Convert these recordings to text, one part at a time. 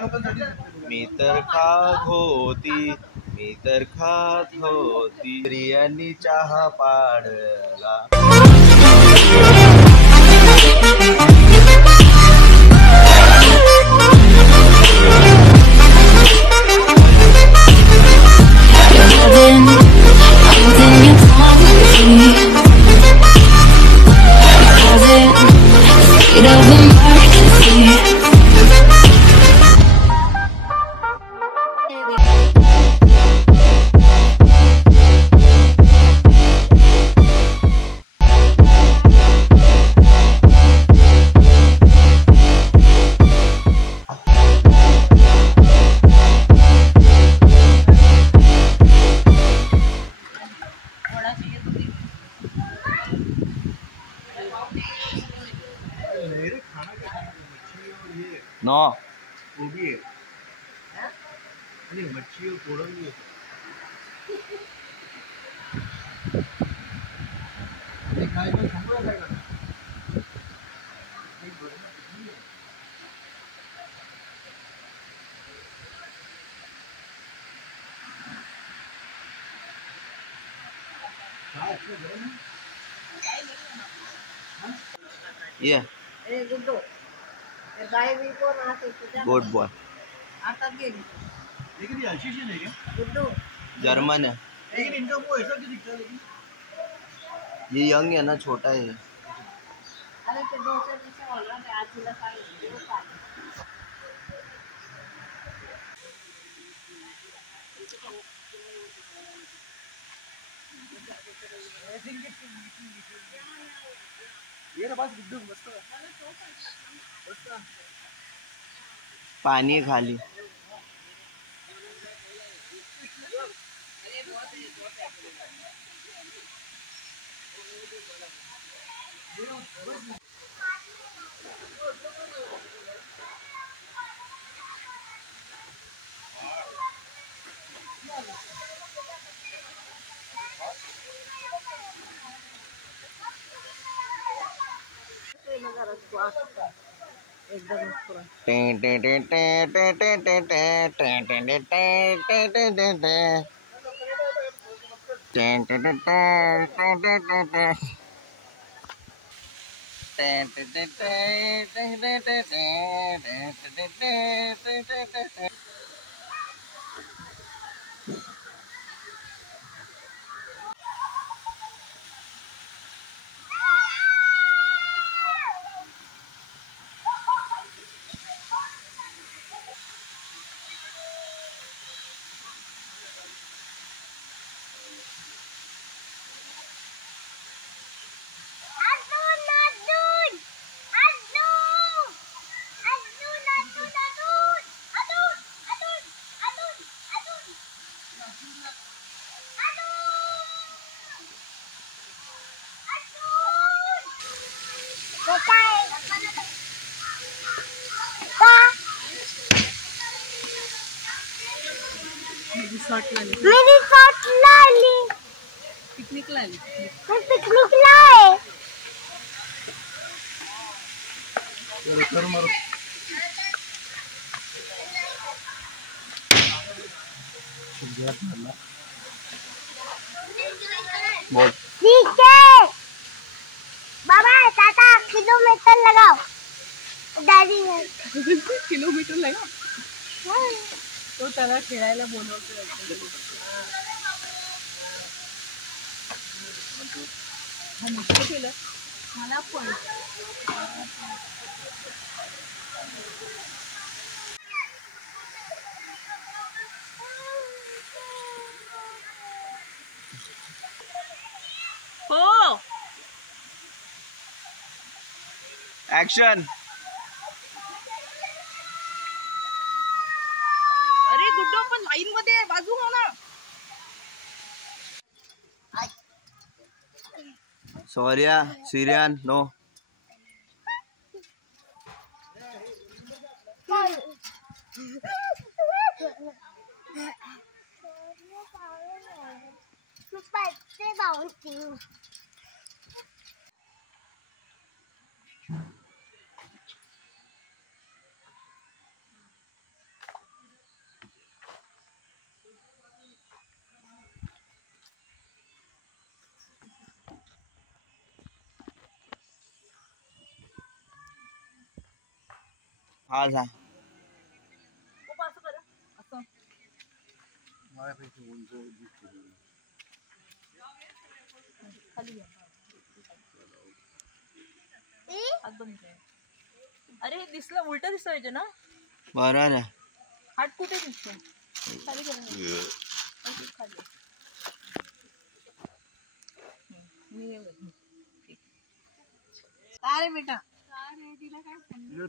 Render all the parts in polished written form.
मी तर खात होती, मी तर खात होती, स्त्रियांनी चहा पाडला. नो वो भी है मच्छी और कोड़ा भी है. Yeah. Good boy. लेकिन ये अलशीशी नहीं है, जर्मन है. लेकिन इनका वो ऐसा क्यों दिखता है? ये यंग है ना, छोटा है. अरे तो दो से बोल रहा है आज तुला काय ये रे बस गुड्डू मस्त पानी खाली. मेरी शॉट लाली पिकनिक लाली. मैं पिकनिक लाए. ठीक है बाबा टाटा. किलोमीटर लगाओ दादी. किलोमीटर लगा तो त्याला खेळायला बोलवतो. मस्त केलं मला पण. हो ऍक्शन. अरे गुड्डो पण लाईन मध्ये बाजू हो ना. सौर्या सिरियन नो. पैसे बाउंटी. हा जा पप्पा असं करा असं खाली घ्या. हात बंद कर. अरे दिसलं उलट दिसतं पाहिजे ना. बरोबर आहे. हात कुठे दिसतो खाली करा खाली. अरे बेटा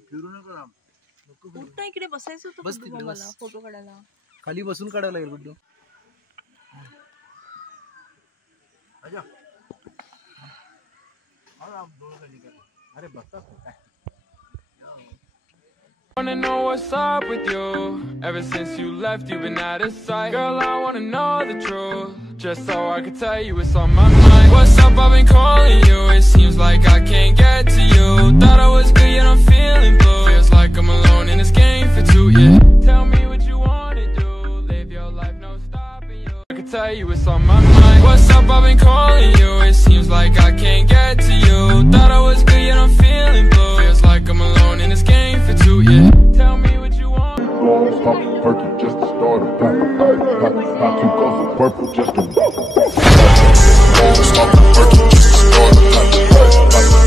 फिरू नका कुठं इकडे बसायचं होतं बस गुड्डू तिकडे मामाला बस. फोटो काढायला. खाली बसून काढायला लागेल गुड्डू. अरे बघता काय Wanna know what's up with you? Ever since you left, you've been out of sight. Girl, I wanna know the truth, just so I can tell you what's on my mind. What's up? I've been calling you. It seems like I can't get to you. Thought I was good, yet I'm feeling blue. Feels like I'm alone in this game for two. Yeah. Tell me what you wanna do. Live your life, no stopping you. I can tell you what's on my mind. What's up? I've been calling you. It seems like I can't get to you. Thought I was good, yet I'm feeling blue. Feels like I'm alone in this game for two. Yeah. Tell me what you want. Stop the perky just to start a pop. Not too close to purple just to stop the perky just to start a pop.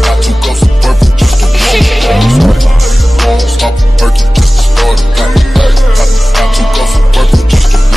Not too close to purple just to stop the perky just to start a pop. Not too close to purple just to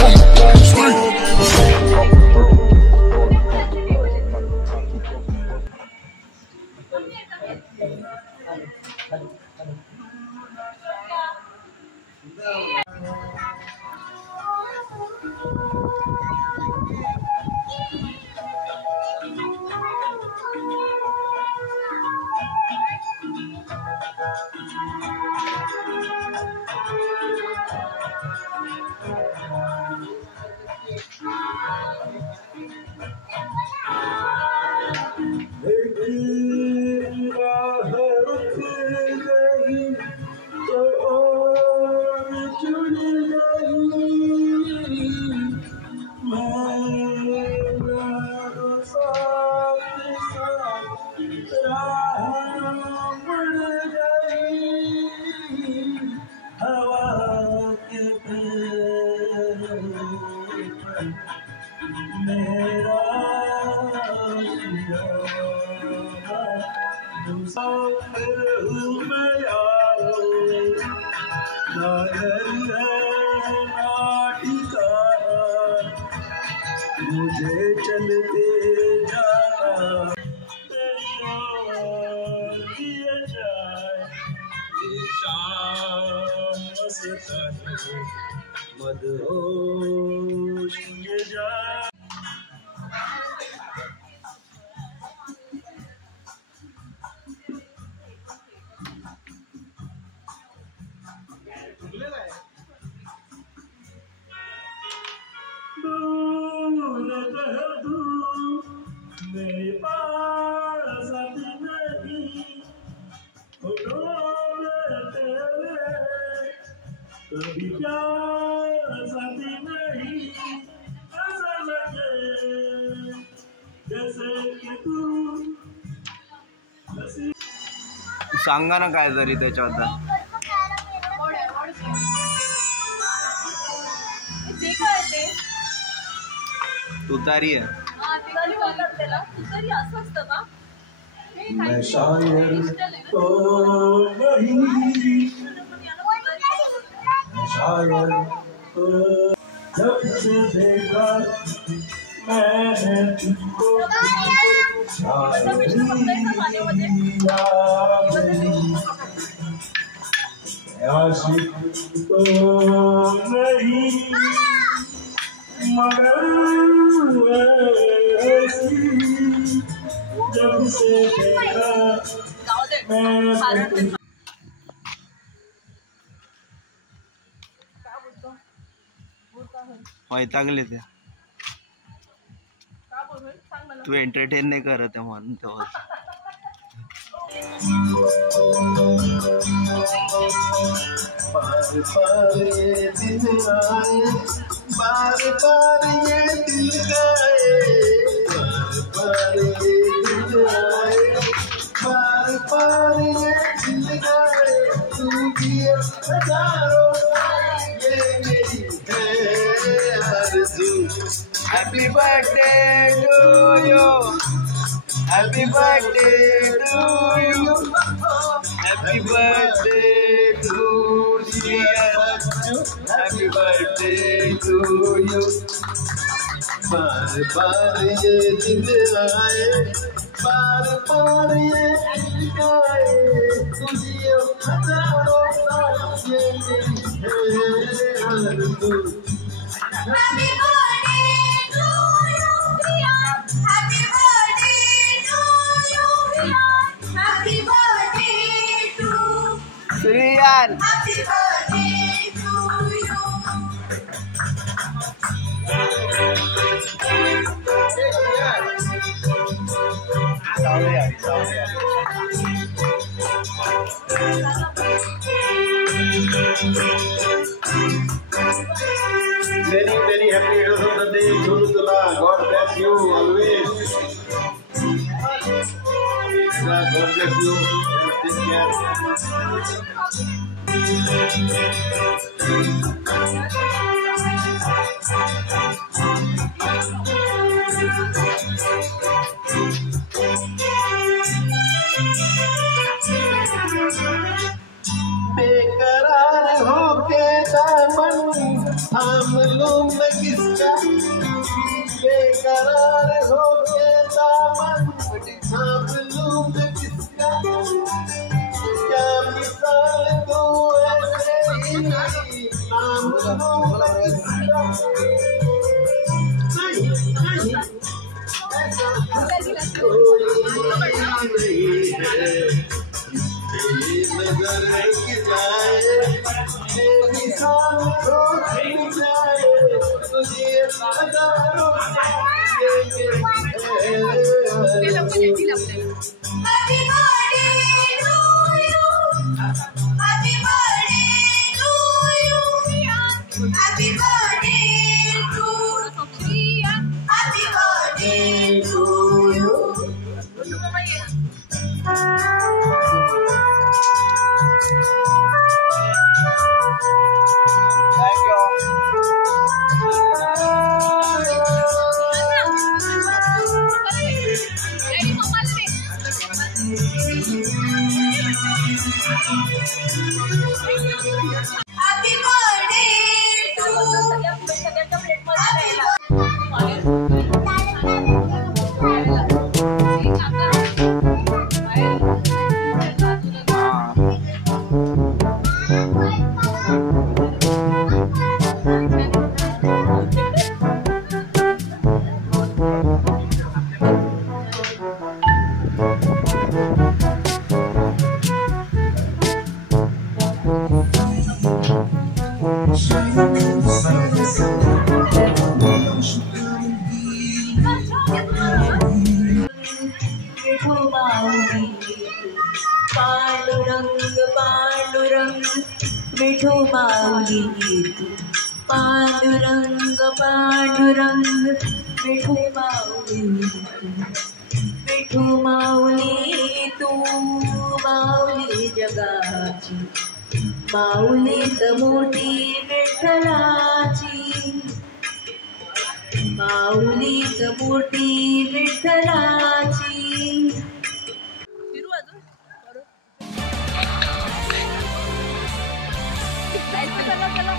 मुझे चलते जाना तेरी ओर दिया जाए ये शाम मस्तानी मदहोश किए जाए मेरे पास आती नहीं तेरे कभी प्यास आती नहीं ऐसा लगे जैसे कि तू सांगा ना काय तरी त्याच्याबद्दल. ते काय ते तुतारी आहे. तुतारी बोलतात त्याला. तुतारी असं असतं का? मैं शायर तो नहीं मैं शायर तो जब से देखा मैंने तुझको आशिक तो नहीं मगर ऐसी जब से देखा मैं वैतागले ते. तू एंटरटेन नाही करत आहे म्हणून तेव्हा. बार बार ये दिन आए बार बार ये दिल गए बार बार ये दिन आए बार बार ये दिल गए तू भी हजारों ये मेरी है आरज़ू। Happy birthday to you. Happy birthday to you. Happy birthday to you. Happy birthday to you. बार बार ये दिन आए, बार बार ये दिन आए, तुझे हजारों साल ये मेरी है आरज़ू। Happy birthday to you, Riyan. Happy birthday to you, Riyan. Happy birthday to Riyan. Happy birthday to you. Many, many happy returns of the day, Jhunutula. God bless you always. God bless you. Take care. बेकरार होके दामन थाम लूं मैं किसका, बेकरार होके दामन थाम लूं मैं किसका, क्या मिसाल दूं ऐसे ही थाम लूं मैं किसका। नहीं नहीं ऐसा कोई नहीं है, नजर गिराए तेरी शान को छिन जाए, तुझे हजारों ये Happy birthday to you. Happy birthday to you, Riyan. Happy birthday to Riyan. Happy birthday to you. Thank you. Happy birthday to Pandurang Pandurang Vithu माऊली तू, पांडुरंग पांडुरंग विठू माऊली तू, विठू माऊली तू माऊली जगाची, माऊलीत मोठी विठ्ठलाची, माऊलीत मोठी विठ्ठलाची. चला चला